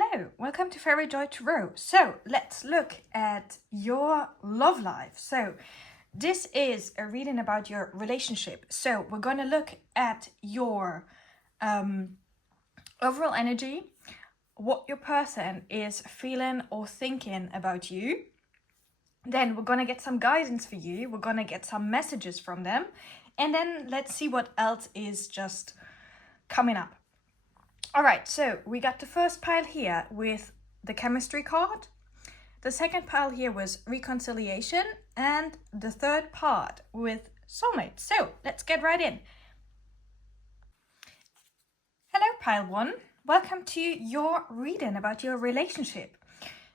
Hello, welcome to Fairy Joy Tarot. So let's look at your love life. So this is a reading about your relationship. So we're going to look at your overall energy, what your person is feeling or thinking about you. Then we're going to get some guidance for you. We're going to get some messages from them. And then let's see what else is just coming up. All right, so we got the first pile here with the chemistry card. The second pile here was reconciliation. And the third part with soulmate. So let's get right in. Hello, pile one. Welcome to your reading about your relationship.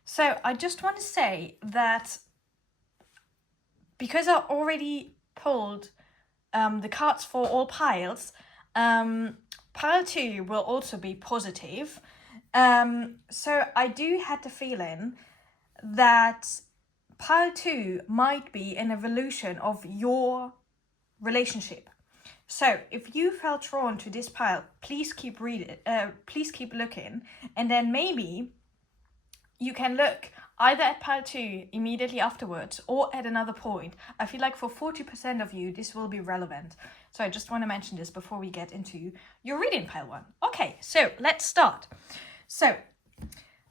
So I just want to say that because I already pulled the cards for all piles, pile 2 will also be positive. So I do have the feeling that pile 2 might be an evolution of your relationship. So if you felt drawn to this pile, please keep reading. Please keep looking, and then maybe you can look either at pile 2 immediately afterwards or at another point. I feel like for 40% of you, this will be relevant. So I just want to mention this before we get into your reading, pile 1. Okay, so let's start. So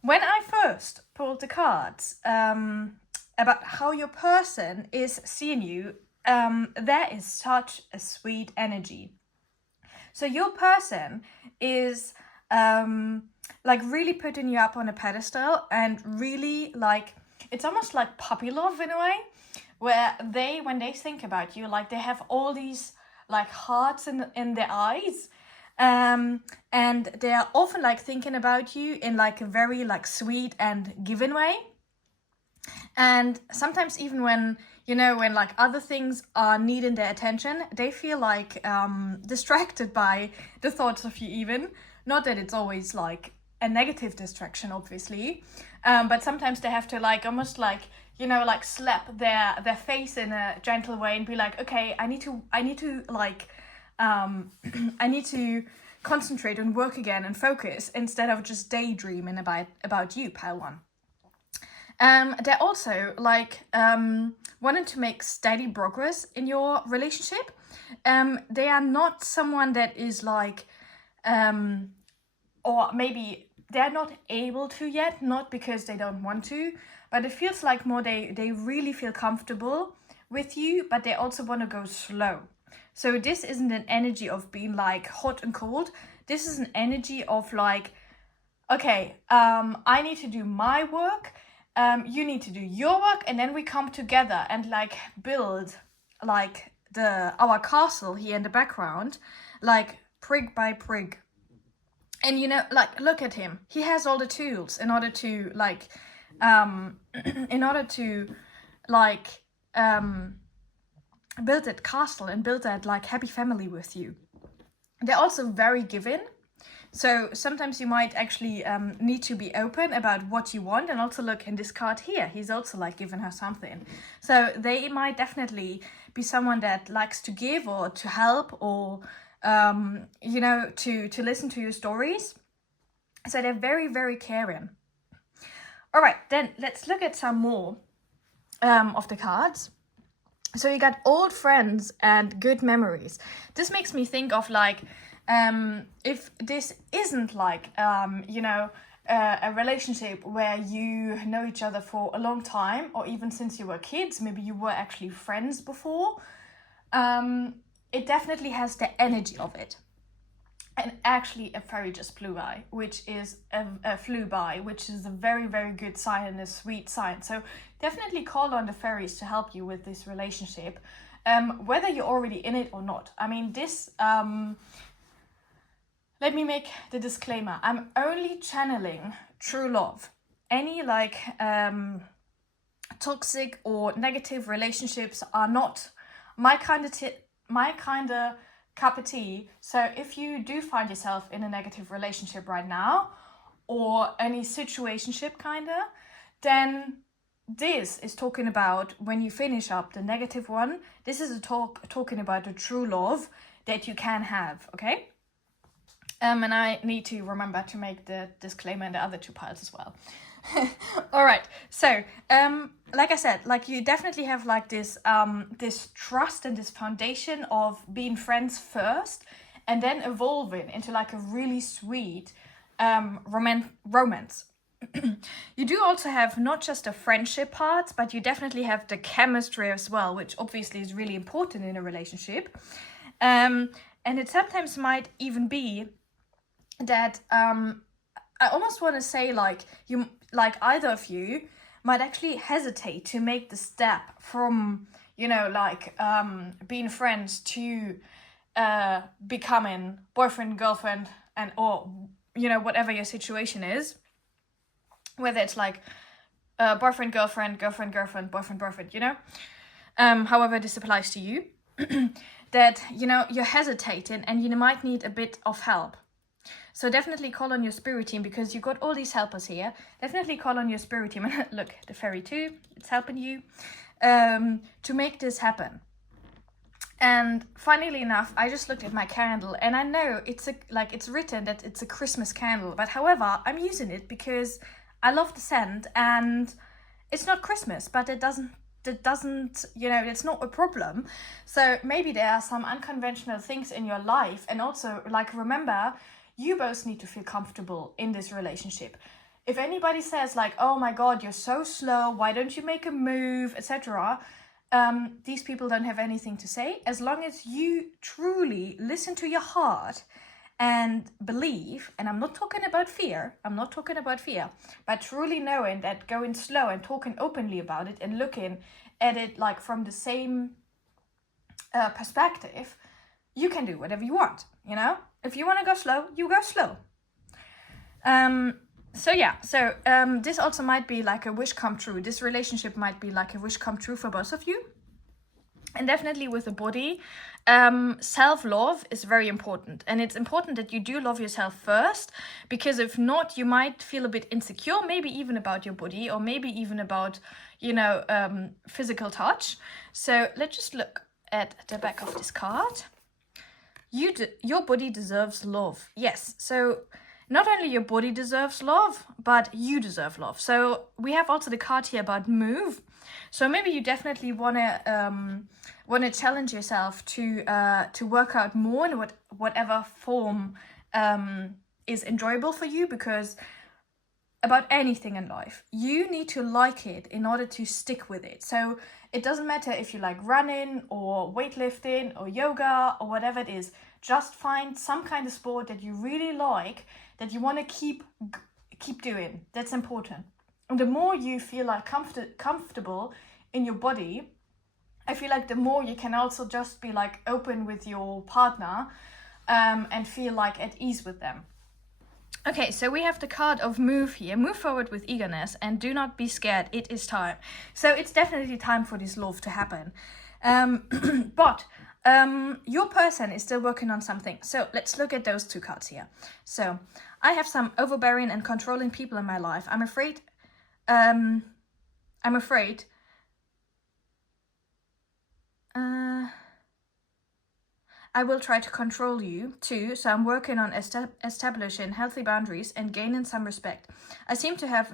when I first pulled the cards about how your person is seeing you, there is such a sweet energy. So your person is like really putting you up on a pedestal and really like, it's almost like puppy love in a way, where when they think about you, like they have all these like hearts in their eyes, and they are often like thinking about you in like a very like sweet and giving way. And sometimes even when like other things are needing their attention, they feel like distracted by the thoughts of you even. Not that it's always like a negative distraction, obviously, but sometimes they have to like almost like, like slap their face in a gentle way and be like, okay, I need to like, I need to concentrate and work again and focus instead of just daydreaming about you, pile 1. They're also like wanting to make steady progress in your relationship. They are not someone that is like, or maybe they're not able to yet, not because they don't want to, but it feels like more they really feel comfortable with you, but they also want to go slow. So this isn't an energy of being like hot and cold. This is an energy of like, okay, I need to do my work, you need to do your work, and then we come together and like build like our castle here in the background, like prig by prig. And like, look at him. He has all the tools in order to like, build that castle and build that like happy family with you. They're also very giving. So sometimes you might actually need to be open about what you want. And also look in this card here, he's also like giving her something. So they might definitely be someone that likes to give or to help or to listen to your stories. So they're very, very caring. All right, then let's look at some more of the cards. So you got old friends and good memories. This makes me think of like, if this isn't like, a relationship where you know each other for a long time, or even since you were kids, maybe you were actually friends before, it definitely has the energy of it. And actually a fairy just flew by, which is a very, very good sign and a sweet sign. So definitely call on the fairies to help you with this relationship, whether you're already in it or not. I mean, this, let me make the disclaimer. I'm only channeling true love. Any like toxic or negative relationships are not my kind of cup of tea. So if you do find yourself in a negative relationship right now, or any situationship then this is talking about when you finish up the negative one. This is talking about the true love that you can have, okay? And I need to remember to make the disclaimer in the other two piles as well. All right. So, like I said, like you definitely have like this this trust and this foundation of being friends first, and then evolving into like a really sweet romance. You do also have not just the friendship part, but you definitely have the chemistry as well, which obviously is really important in a relationship. And it sometimes might even be that I almost want to say like either of you might actually hesitate to make the step from, you know, like being friends to becoming boyfriend, girlfriend, and or, you know, whatever your situation is, whether it's like boyfriend, girlfriend, girlfriend, girlfriend, boyfriend, boyfriend, you know, however this applies to you, that, you know, you're hesitating and you might need a bit of help. So definitely call on your spirit team, because you've got all these helpers here. Definitely call on your spirit team. Look, the fairy too, it's helping you to make this happen. And funnily enough, I just looked at my candle, and I know it's written that it's a Christmas candle, but however, I'm using it because I love the scent, and it's not Christmas, but it doesn't, you know, it's not a problem. So maybe there are some unconventional things in your life, and also like remember, you both need to feel comfortable in this relationship. If anybody says like, oh my god, you're so slow, why don't you make a move, etc., these people don't have anything to say. As long as you truly listen to your heart and believe, and I'm not talking about fear, but truly knowing that going slow and talking openly about it and looking at it like from the same perspective, you can do whatever you want, you know? If you want to go slow, you go slow. This also might be like a wish come true. This relationship might be like a wish come true for both of you. And definitely with the body, self-love is very important. And it's important that you do love yourself first, because if not, you might feel a bit insecure, maybe even about your body, or maybe even about, you know, physical touch. So let's just look at the back of this card. Your body deserves love. Yes, so not only your body deserves love, but you deserve love. So we have also the card here about move. So maybe you definitely wanna challenge yourself to work out more in whatever form is enjoyable for you, because about anything in life, you need to like it in order to stick with it. So it doesn't matter if you like running or weightlifting or yoga or whatever it is. Just find some kind of sport that you really like, that you want to keep doing. That's important. And the more you feel like comfortable in your body, I feel like the more you can also just be like open with your partner and feel like at ease with them. Okay, so we have the card of move here. Move forward with eagerness and do not be scared. It is time. So it's definitely time for this love to happen. But your person is still working on something. So let's look at those two cards here. So I have some overbearing and controlling people in my life. I'm afraid I will try to control you too, so I'm working on establishing healthy boundaries and gaining some respect. I seem to have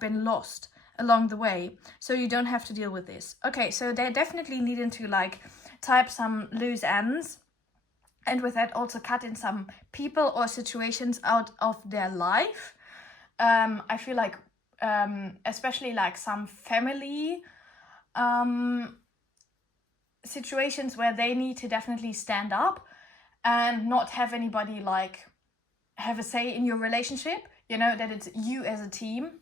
been lost along the way, so you don't have to deal with this. Okay, so they're definitely needing to like tie up some loose ends, and with that also cutting some people or situations out of their life. I feel like especially like some family situations where they need to definitely stand up and not have anybody like have a say in your relationship, you know, that it's you as a team,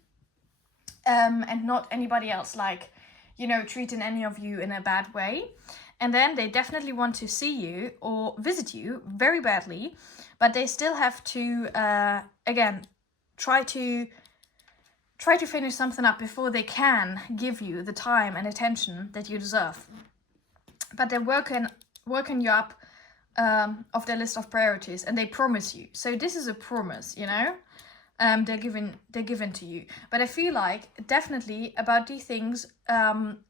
and not anybody else like, you know, treating any of you in a bad way. And then they definitely want to see you or visit you very badly, but they still have to again try to finish something up before they can give you the time and attention that you deserve. But they're working you up of their list of priorities, and they promise you. So this is a promise, you know? they're given to you. But I feel like definitely about these things,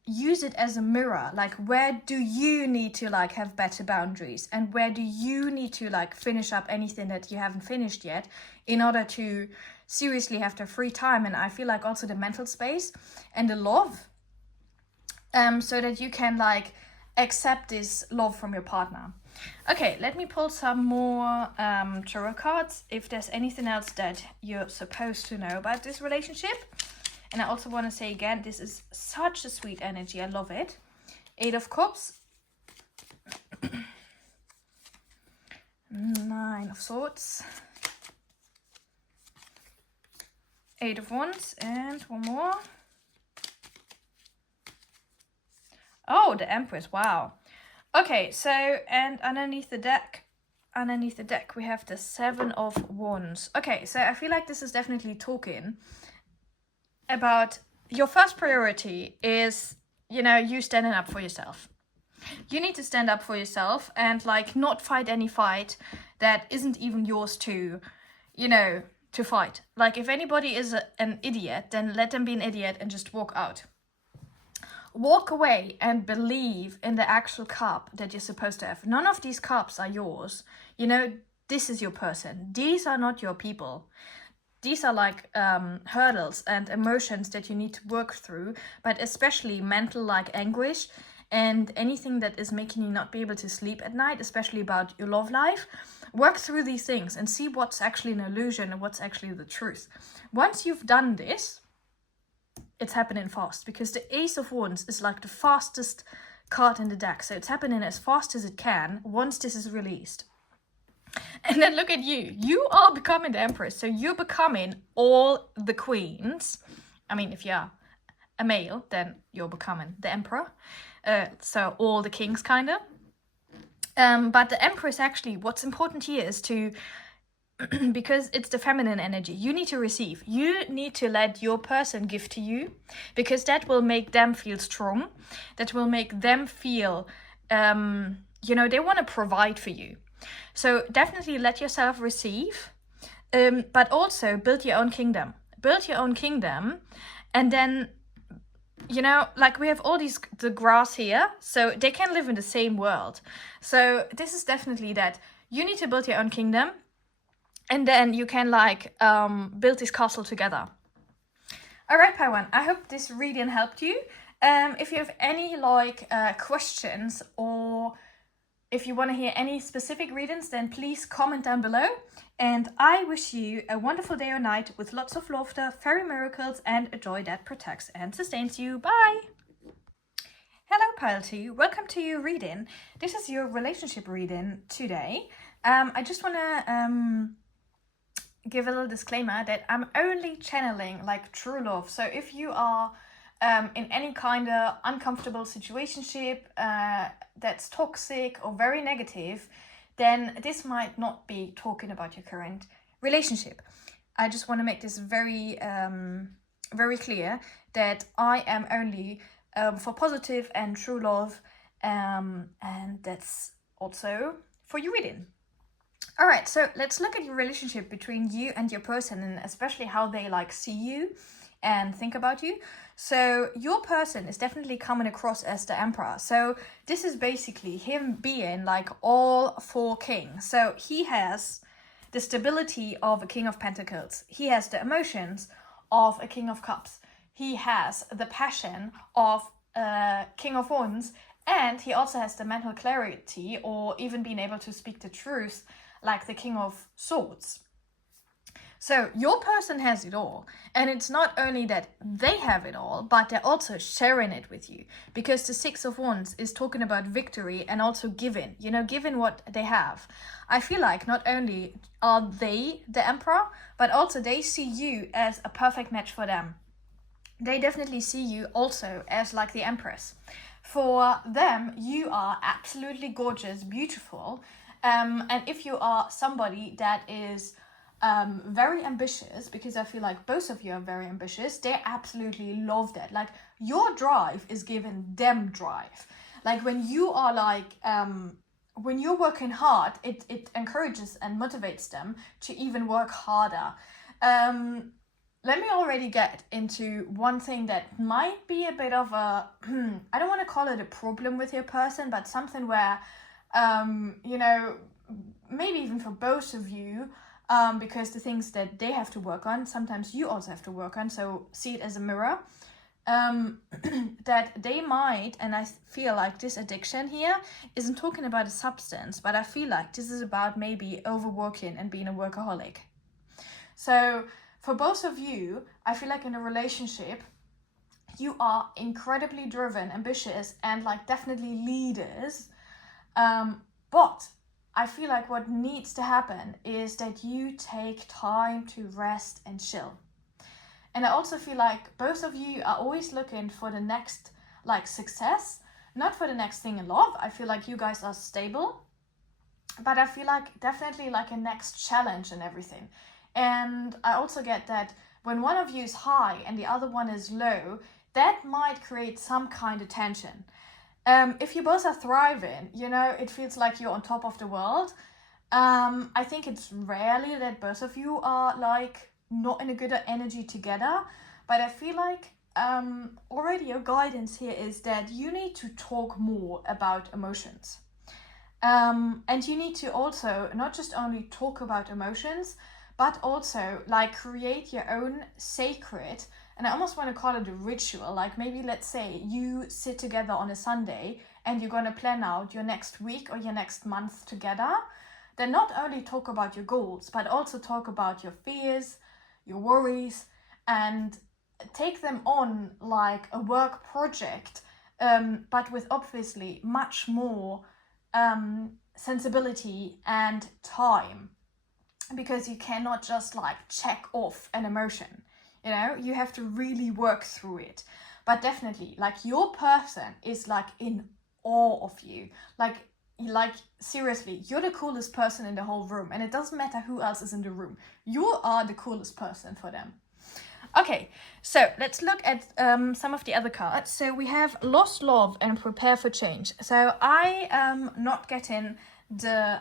use it as a mirror. Like, where do you need to like have better boundaries, and where do you need to like finish up anything that you haven't finished yet in order to seriously have the free time, and I feel like also the mental space and the love, so that you can like accept this love from your partner. Okay, let me pull some more tarot cards if there's anything else that you're supposed to know about this relationship. And I also want to say again, this is such a sweet energy. I love it. 8 of Cups. 9 of Swords. 8 of Wands. And one more. Oh, the Empress. Wow. Okay, so, and underneath the deck, we have the 7 of Wands. Okay, so I feel like this is definitely talking about your first priority is, you standing up for yourself. You need to stand up for yourself and like not fight any fight that isn't even yours to fight. Like, if anybody is an idiot, then let them be an idiot and just walk out. Walk away and believe in the actual cup that you're supposed to have. None of these cups are yours. This is your person. These are not your people. These are like hurdles and emotions that you need to work through, but especially mental like anguish and anything that is making you not be able to sleep at night, especially about your love life. Work through these things and see what's actually an illusion and what's actually the truth. Once you've done this, it's happening fast, because the Ace of Wands is like the fastest card in the deck. So it's happening as fast as it can once this is released. And then look at you. You are becoming the Empress. So you're becoming all the queens. I mean, if you're a male, then you're becoming the Emperor. So all the kings, kind of. But the Empress, actually, what's important here is to... because it's the feminine energy, you need to receive. You need to let your person give to you, because that will make them feel strong. That will make them feel, they want to provide for you. So definitely let yourself receive, but also build your own kingdom. Build your own kingdom, and then, like we have all the grass here, so they can live in the same world. So this is definitely that you need to build your own kingdom. And then you can build this castle together. All right, Paiwan, I hope this reading helped you. If you have any questions, or if you want to hear any specific readings, then please comment down below. And I wish you a wonderful day or night with lots of laughter, fairy miracles, and a joy that protects and sustains you. Bye! Hello, Pile 2. Welcome to your reading. This is your relationship reading today. I just want to... give a little disclaimer that I'm only channeling true love. So if you are in any kind of uncomfortable situationship that's toxic or very negative, then this might not be talking about your current relationship. I just want to make this very very clear that I am only for positive and true love, and that's also for your reading. All right, so let's look at your relationship between you and your person, and especially how they see you and think about you. So your person is definitely coming across as the Emperor. So this is basically him being all 4 kings. So he has the stability of a King of Pentacles. He has the emotions of a King of Cups. He has the passion of a King of Wands. And he also has the mental clarity, or even being able to speak the truth, like the King of Swords. So your person has it all. And it's not only that they have it all, but they're also sharing it with you. Because the 6 of Wands is talking about victory and also giving. Giving what they have. I feel like not only are they the Emperor, but also they see you as a perfect match for them. They definitely see you also as the Empress. For them, you are absolutely gorgeous, beautiful. And if you are somebody that is very ambitious, because I feel like both of you are very ambitious, they absolutely love that. Your drive is giving them drive. When you are when you're working hard, it encourages and motivates them to even work harder. let me already get into one thing that might be a bit of a, I don't want to call it a problem with your person, but something where, you know, maybe even for both of you, because the things that they have to work on, sometimes you also have to work on, so see it as a mirror, that they might, and I feel like this addiction here isn't talking about a substance, but I feel like this is about maybe overworking and being a workaholic. So for both of you, I feel like in a relationship, you are incredibly driven, ambitious, and like definitely leaders, but I feel like what needs to happen is that you take time to rest and chill. And I also feel like both of you are always looking for the next like success, not for the next thing in love. I feel like you guys are stable, but I feel like definitely like a next challenge and everything. And I also get that when one of you is high and the other one is low, that might create some kind of tension. If you both are thriving, you know, it feels like you're on top of the world. I think it's rarely that both of you are like not in a good energy together, but I feel like already your guidance here is that you need to talk more about emotions. And you need to also not just only talk about emotions, but also like create your own sacred, and I almost want to call it a ritual. Like maybe let's say you sit together on a Sunday and you're going to plan out your next week or your next month together. Then not only talk about your goals, but also talk about your fears, your worries, and take them on like a work project, but with obviously much more sensibility and time, because you cannot just like check off an emotion, you know, you have to really work through it. But definitely like your person is like in awe of you, like seriously, you're the coolest person in the whole room, and it doesn't matter who else is in the room, you are the coolest person for them. Okay, so let's look at some of the other cards. So we have Lost Love and Prepare for Change. So I am not getting the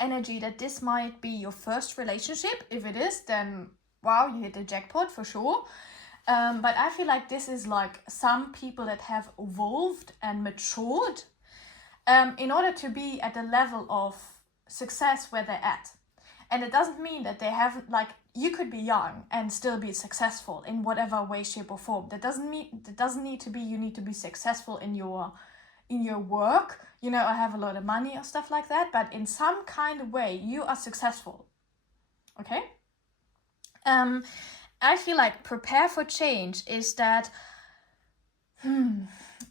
energy that this might be your first relationship. If it is, then wow, you hit the jackpot for sure. But I feel like this is like some people that have evolved and matured in order to be at the level of success where they're at. And it doesn't mean that they haven't, like, you could be young and still be successful in whatever way, shape or form. That doesn't need to be you need to be successful in your work, you know, or have a lot of money or stuff like that, but in some kind of way you are successful. Okay? I feel like prepare for change is that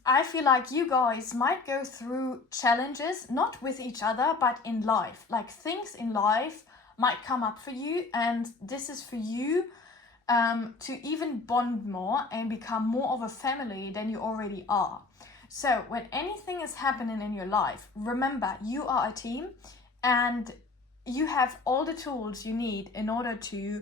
I feel like you guys might go through challenges, not with each other, but in life. Like things in life might come up for you, and this is for you to even bond more and become more of a family than you already are. So when anything is happening in your life, remember you are a team and you have all the tools you need in order to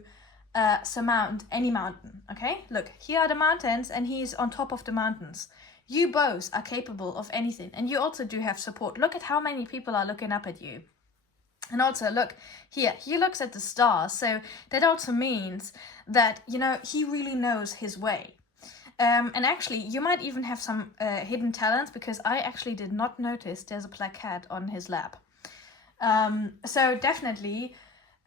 surmount any mountain. Okay, look, here are the mountains and he's on top of the mountains. You both are capable of anything, and you also do have support. Look at how many people are looking up at you. And also look here, he looks at the stars, so that also means that, you know, he really knows his way. And actually you might even have some hidden talents, because I actually did not notice there's a plaquette on his lap. So definitely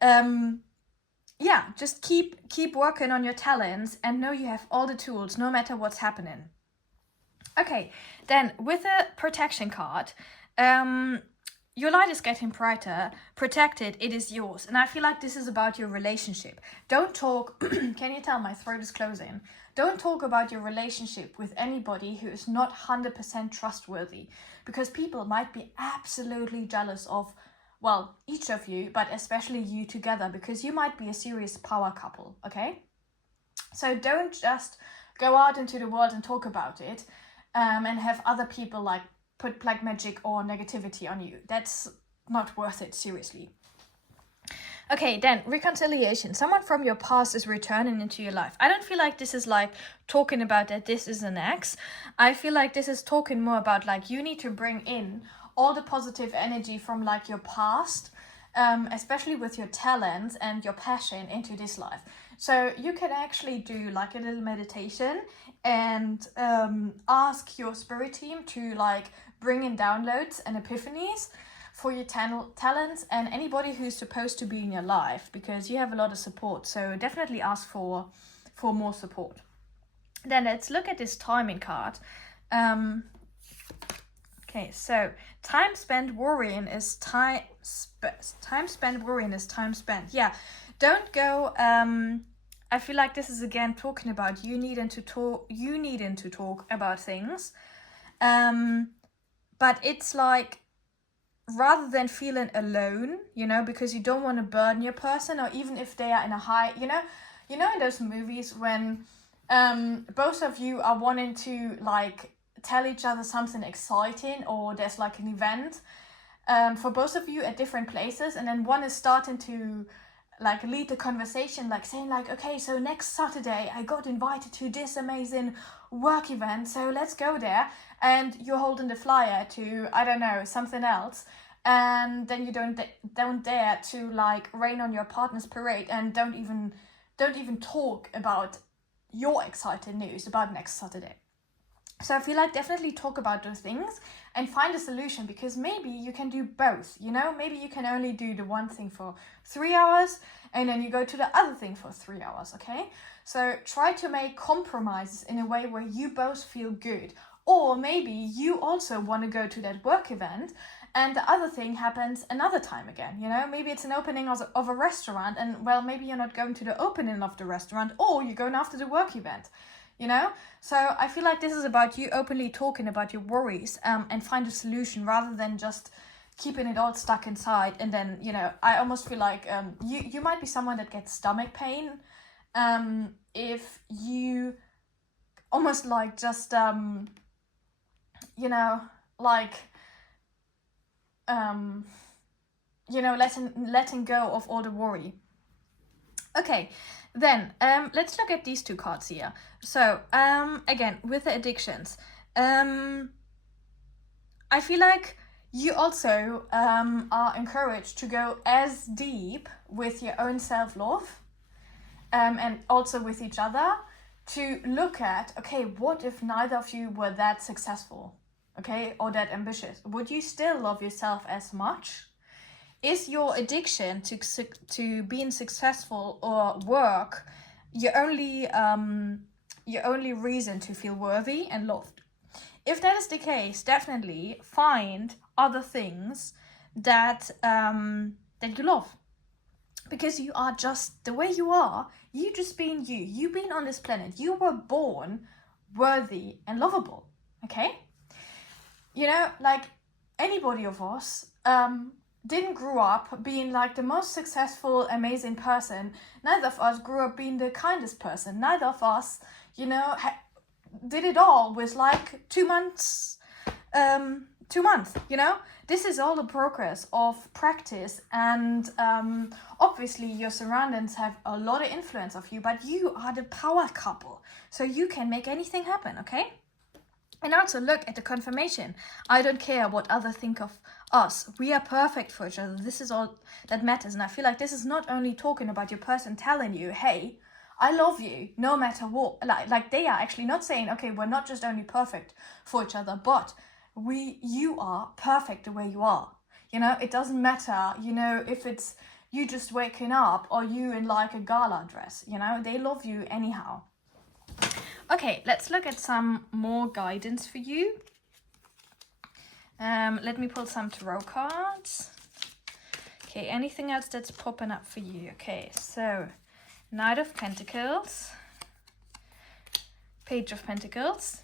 yeah, just keep working on your talents and know you have all the tools no matter what's happening. Okay, then with a protection card, your light is getting brighter, protected, it is yours. And I feel like this is about your relationship. Don't talk, can you tell my throat is closing? Don't talk about your relationship with anybody who is not 100% trustworthy, because people might be absolutely jealous of, well, each of you, but especially you together, because you might be a serious power couple, okay? So don't just go out into the world and talk about it and have other people like put black magic or negativity on you. That's not worth it, seriously. Okay, then reconciliation. Someone from your past is returning into your life. I don't feel like this is like talking about that this is an ex. I feel like this is talking more about like you need to bring in all the positive energy from like your past especially with your talents and your passion into this life. So you can actually do like a little meditation and ask your spirit team to like bring in downloads and epiphanies for your talents and anybody who's supposed to be in your life, because you have a lot of support. So definitely ask for more support. Then let's look at this timing card. Okay, so time spent worrying is time spent worrying is time spent. Yeah, don't go. I feel like this is again talking about you needing to talk about things. But it's like, rather than feeling alone, you know, because you don't want to burden your person, or even if they are in a high, you know in those movies when both of you are wanting to like tell each other something exciting, or there's like an event for both of you at different places, and then one is starting to like lead the conversation, like saying like, okay, so next Saturday I got invited to this amazing work event, so let's go there, and you're holding the flyer to, I don't know, something else, and then you don't dare to like rain on your partner's parade, and don't even talk about your exciting news about next Saturday. So I feel like definitely talk about those things and find a solution, because maybe you can do both, you know? Maybe you can only do the one thing for 3 hours and then you go to the other thing for 3 hours, okay? So try to make compromises in a way where you both feel good. Or maybe you also want to go to that work event and the other thing happens another time again, you know? Maybe it's an opening of a restaurant, and well, maybe you're not going to the opening of the restaurant, or you're going after the work event. You know, so I feel like this is about you openly talking about your worries and find a solution, rather than just keeping it all stuck inside. And then, you know, I almost feel like you might be someone that gets stomach pain if you almost like just you know, like you know, letting go of all the worry. Okay, then let's look at these two cards here. So again, with the addictions, I feel like you also are encouraged to go as deep with your own self-love and also with each other, to look at, okay, what if neither of you were that successful, okay, or that ambitious? Would you still love yourself as much? Is your addiction to being successful or work your only reason to feel worthy and loved? If that is the case, definitely find other things that you love, because you are just the way you are. You just being you. You being on this planet. You were born worthy and lovable. Okay. You know, like anybody of us didn't grow up being like the most successful, amazing person. Neither of us grew up being the kindest person. Neither of us, you know, did it all with like 2 months, 2 months, you know? This is all the progress of practice, and obviously your surroundings have a lot of influence of you, but you are the power couple, so you can make anything happen, okay? And also look at the confirmation. I don't care what others think of us. We are perfect for each other. This is all that matters. And I feel like this is not only talking about your person telling you, hey, I love you no matter what. Like they are actually not saying, okay, we're not just only perfect for each other, but you are perfect the way you are. You know, it doesn't matter, you know, if it's you just waking up or you in like a gala dress, you know, they love you anyhow. Okay, let's look at some more guidance for you. Let me pull some tarot cards. Okay, anything else that's popping up for you? Okay, so Knight of Pentacles, Page of Pentacles,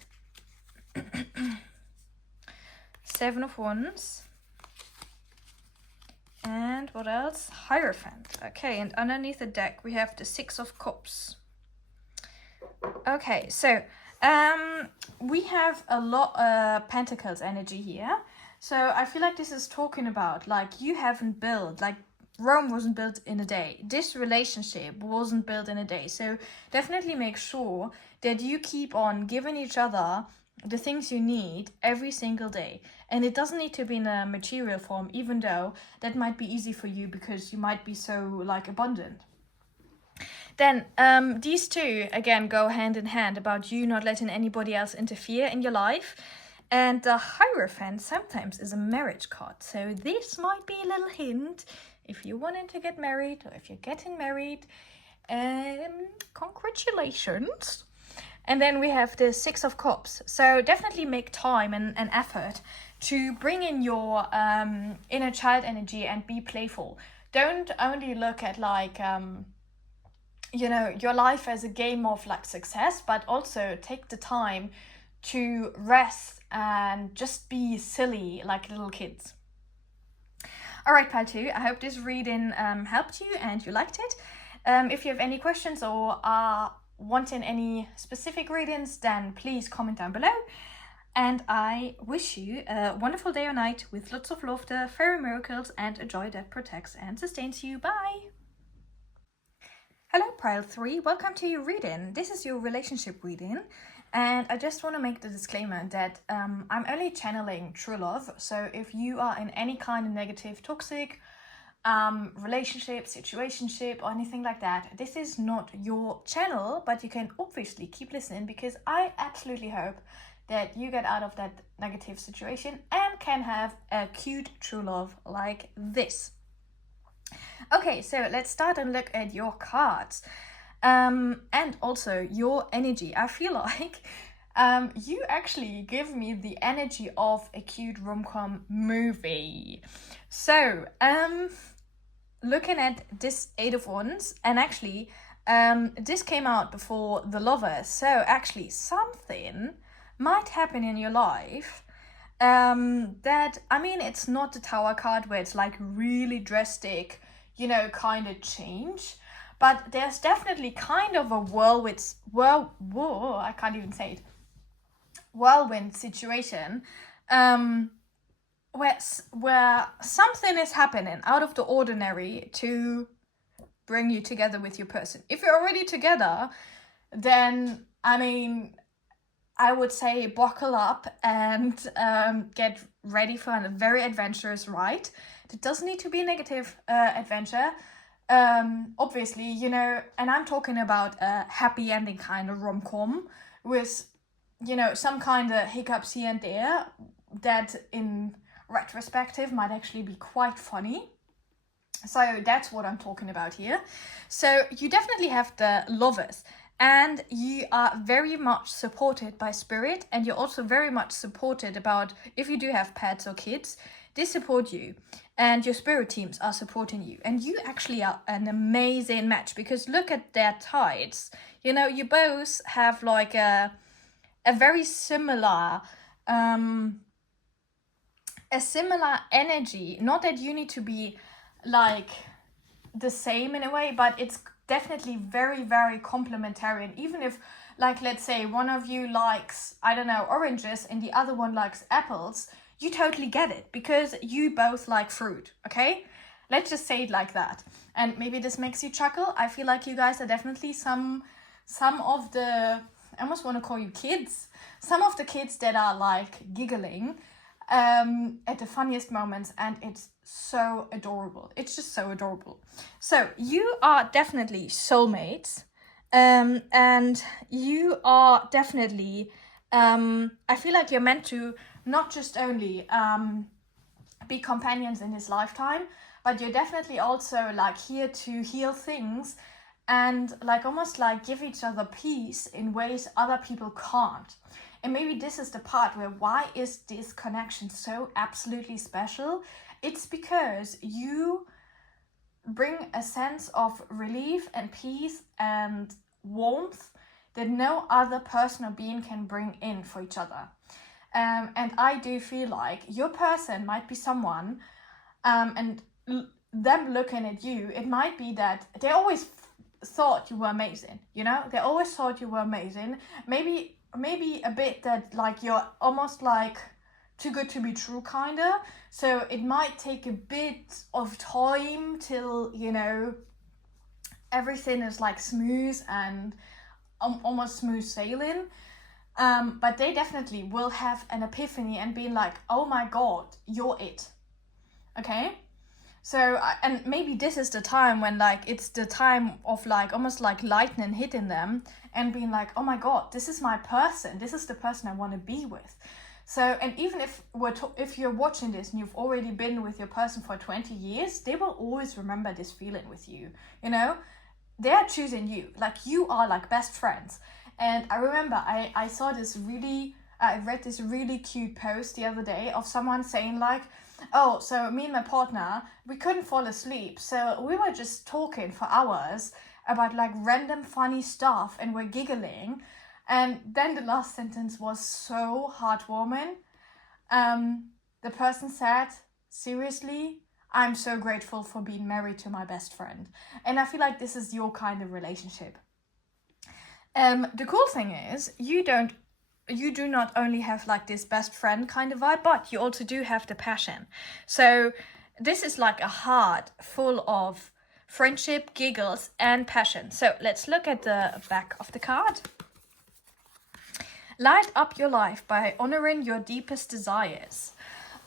Seven of Wands, and what else? Hierophant. Okay, and underneath the deck we have the Six of Cups. Okay, so we have a lot of Pentacles energy here. So I feel like this is talking about like you haven't built, like Rome wasn't built in a day. This relationship wasn't built in a day. So definitely make sure that you keep on giving each other the things you need every single day. And it doesn't need to be in a material form, even though that might be easy for you because you might be so like abundant. Then these two again go hand in hand about you not letting anybody else interfere in your life. And the Hierophant sometimes is a marriage card. So this might be a little hint if you wanted to get married or if you're getting married. Congratulations. And then we have the Six of Cups. So definitely make time and effort to bring in your inner child energy and be playful. Don't only look at like, your life as a game of like success, but also take the time to rest and just be silly like little kids. All right, pile 2, I hope this reading helped you and you liked it. If you have any questions or are wanting any specific readings, then please comment down below. And I wish you a wonderful day or night with lots of laughter, fairy miracles, and a joy that protects and sustains you. Bye! Hello, pile 3. Welcome to your reading. This is your relationship reading. And I just want to make the disclaimer that I'm only channeling true love. So if you are in any kind of negative, toxic relationship, situationship, or anything like that, this is not your channel, but you can obviously keep listening because I absolutely hope that you get out of that negative situation and can have a cute true love like this. Okay, so let's start and look at your cards. And also your energy. I feel like you actually give me the energy of a cute rom-com movie. So, looking at this Eight of Wands, and actually, this came out before the Lovers. So actually, something might happen in your life that, I mean, it's not the Tower card where it's like really drastic, kind of change. But there's definitely kind of a whirlwind situation where something is happening out of the ordinary to bring you together with your person. If you're already together, then, I mean, I would say buckle up and get ready for a very adventurous ride. It doesn't need to be a negative adventure. Obviously, and I'm talking about a happy ending kind of rom-com with, some kind of hiccups here and there that in retrospective might actually be quite funny. So that's what I'm talking about here. So you definitely have the Lovers, and you are very much supported by Spirit, and you're also very much supported about if you do have pets or kids, they support you. And your spirit teams are supporting you. And you actually are an amazing match because look at their tides. You both have like a very similar, energy. Not that you need to be like the same in a way, but it's definitely very, very complementary. And even if, like, let's say one of you likes, I don't know, oranges and the other one likes apples, you totally get it because you both like fruit, okay? Let's just say it like that. And maybe this makes you chuckle. I feel like you guys are definitely some of the, I almost want to call you kids, some of the kids that are like giggling at the funniest moments, and it's so adorable. It's just so adorable. So you are definitely soulmates, and you are definitely, I feel like you're meant to not just only be companions in this lifetime, but you're definitely also like here to heal things and like almost like give each other peace in ways other people can't. And maybe this is the part where why is this connection so absolutely special? It's because you bring a sense of relief and peace and warmth that no other person or being can bring in for each other. And I do feel like your person might be someone, and them looking at you, it might be that they always thought you were amazing, They always thought you were amazing. Maybe a bit that like you're almost like too good to be true, kinda. So it might take a bit of time till, everything is like smooth and almost smooth sailing. But they definitely will have an epiphany and be like, oh my God, you're it. Okay? So, and maybe this is the time when like, it's the time of like, almost like lightning hitting them and being like, oh my God, this is my person. This is the person I want to be with. So, and even if you're watching this and you've already been with your person for 20 years, they will always remember this feeling with you, you know? They're choosing you. Like, you are like best friends. And I remember I read this really cute post the other day of someone saying like, oh, so me and my partner, we couldn't fall asleep. So we were just talking for hours about like random funny stuff and we're giggling. And then the last sentence was so heartwarming. The person said, seriously, I'm so grateful for being married to my best friend. And I feel like this is your kind of relationship. The cool thing is, you do not only have like this best friend kind of vibe, but you also do have the passion. So this is like a heart full of friendship, giggles, and passion. So let's look at the back of the card. Light up your life by honoring your deepest desires.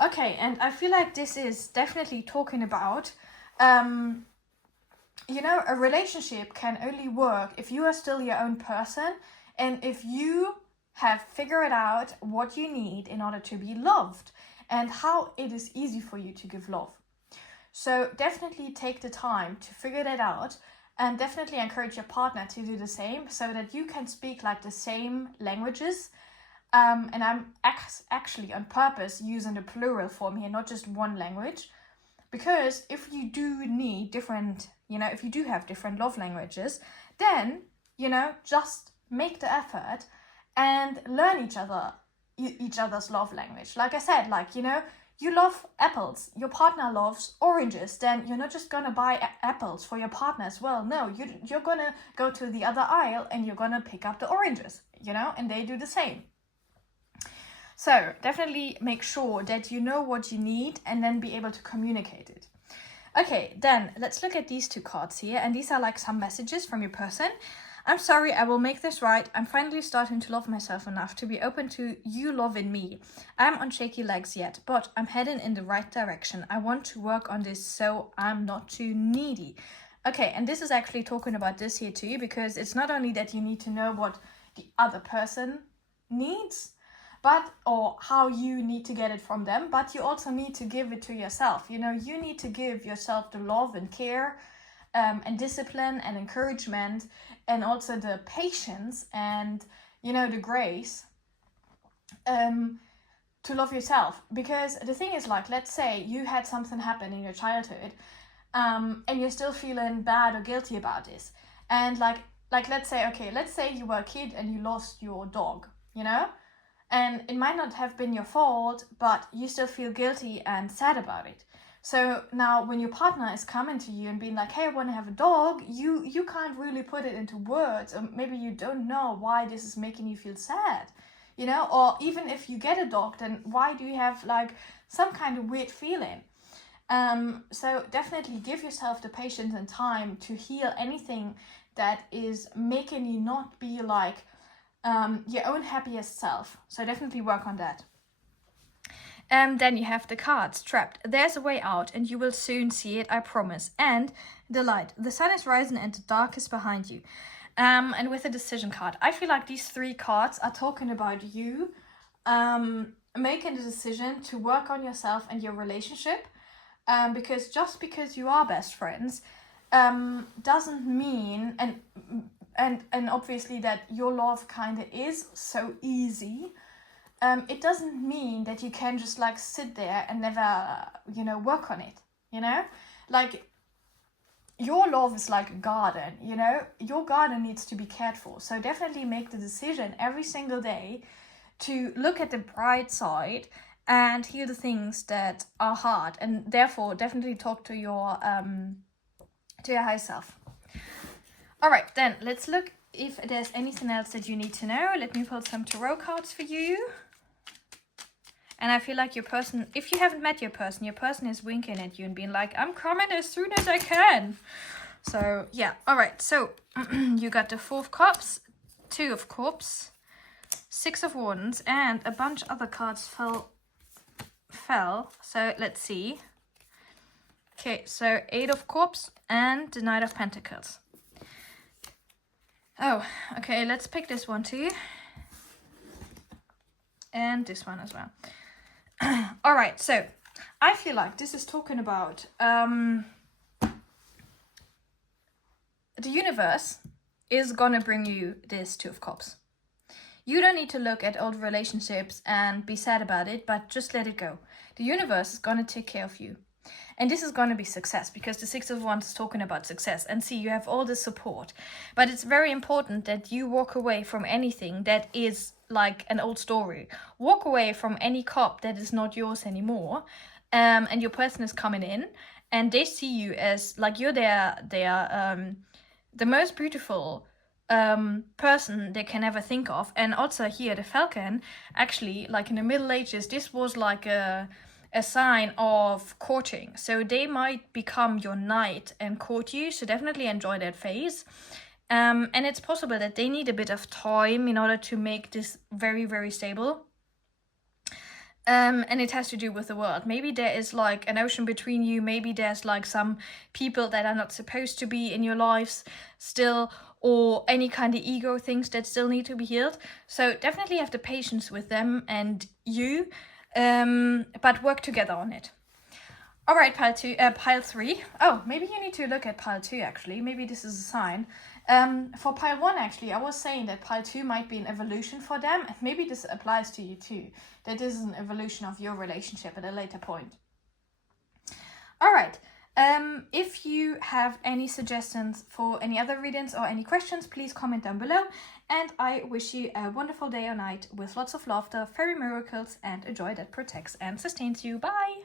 Okay, and I feel like this is definitely talking about, you know, a relationship can only work if you are still your own person and if you have figured out what you need in order to be loved and how it is easy for you to give love. So definitely take the time to figure that out and definitely encourage your partner to do the same so that you can speak like the same languages. And I'm actually on purpose using the plural form here, not just one language. Because if you do need different, you know, if you do have different love languages, then, you know, just make the effort and learn each other's love language. Like I said, like, you know, you love apples, your partner loves oranges, then you're not just gonna buy apples for your partner as well. No, you're gonna go to the other aisle and you're gonna pick up the oranges, you know, and they do the same. So definitely make sure that you know what you need and then be able to communicate it. Okay, then let's look at these two cards here. And these are like some messages from your person. I'm sorry, I will make this right. I'm finally starting to love myself enough to be open to you loving me. I'm on shaky legs yet, but I'm heading in the right direction. I want to work on this so I'm not too needy. Okay, and this is actually talking about this here too, because it's not only that you need to know what the other person needs, or how you need to get it from them, but you also need to give it to yourself. You know, you need to give yourself the love and care and discipline and encouragement and also the patience and, you know, the grace to love yourself. Because the thing is, like, let's say you had something happen in your childhood and you're still feeling bad or guilty about this. And like let's say you were a kid and you lost your dog, you know? And it might not have been your fault, but you still feel guilty and sad about it. So now when your partner is coming to you and being like, hey, I want to have a dog, you can't really put it into words, or maybe you don't know why this is making you feel sad, you know? Or even if you get a dog, then why do you have like some kind of weird feeling? So definitely give yourself the patience and time to heal anything that is making you not be like your own happiest self. So definitely work on that. And then you have the cards trapped. There's a way out and you will soon see it, I promise. And the light. The sun is rising and the dark is behind you. And with the decision card, I feel like these three cards are talking about you making the decision to work on yourself and your relationship. Because just because you are best friends doesn't mean, and obviously that your love kind of is so easy, it doesn't mean that you can just like sit there and never, you know, work on it, you know? Like, your love is like a garden, you know? Your garden needs to be cared for. So definitely make the decision every single day to look at the bright side and heal the things that are hard, and therefore definitely talk to your high self. All right, then let's look if there's anything else that you need to know. Let me pull some tarot cards for you. And I feel like your person, if you haven't met your person is winking at you and being like, I'm coming as soon as I can. So yeah, all right. So you got the Four of Cups, Two of Cups, Six of Wands, and a bunch of other cards fell. So let's see. Okay, so Eight of Cups and the Knight of Pentacles. Oh, okay, let's pick this one too. And this one as well. All right, so I feel like this is talking about the universe is gonna bring you this Two of Cups. You don't need to look at old relationships and be sad about it, but just let it go. The universe is gonna take care of you. And this is going to be success, because the Six of Wands is talking about success. And see, you have all the support. But it's very important that you walk away from anything that is like an old story. Walk away from any cup that is not yours anymore. And your person is coming in, and they see you as like you're the most beautiful person they can ever think of. And also here, the Falcon, actually, like in the Middle Ages, this was like a sign of courting. So they might become your knight and court you. So definitely enjoy that phase. And it's possible that they need a bit of time in order to make this very, very stable. And it has to do with the world. Maybe there is like an ocean between you. Maybe there's like some people that are not supposed to be in your lives still, or any kind of ego things that still need to be healed. So definitely have the patience with them and you. But work together on it. All right, pile 3. Oh, maybe you need to look at pile 2 actually. Maybe this is a sign. For pile 1 actually, I was saying that pile 2 might be an evolution for them, and maybe this applies to you too. That this is an evolution of your relationship at a later point. All right. If you have any suggestions for any other readings or any questions, please comment down below. And I wish you a wonderful day or night with lots of laughter, fairy miracles, and a joy that protects and sustains you. Bye!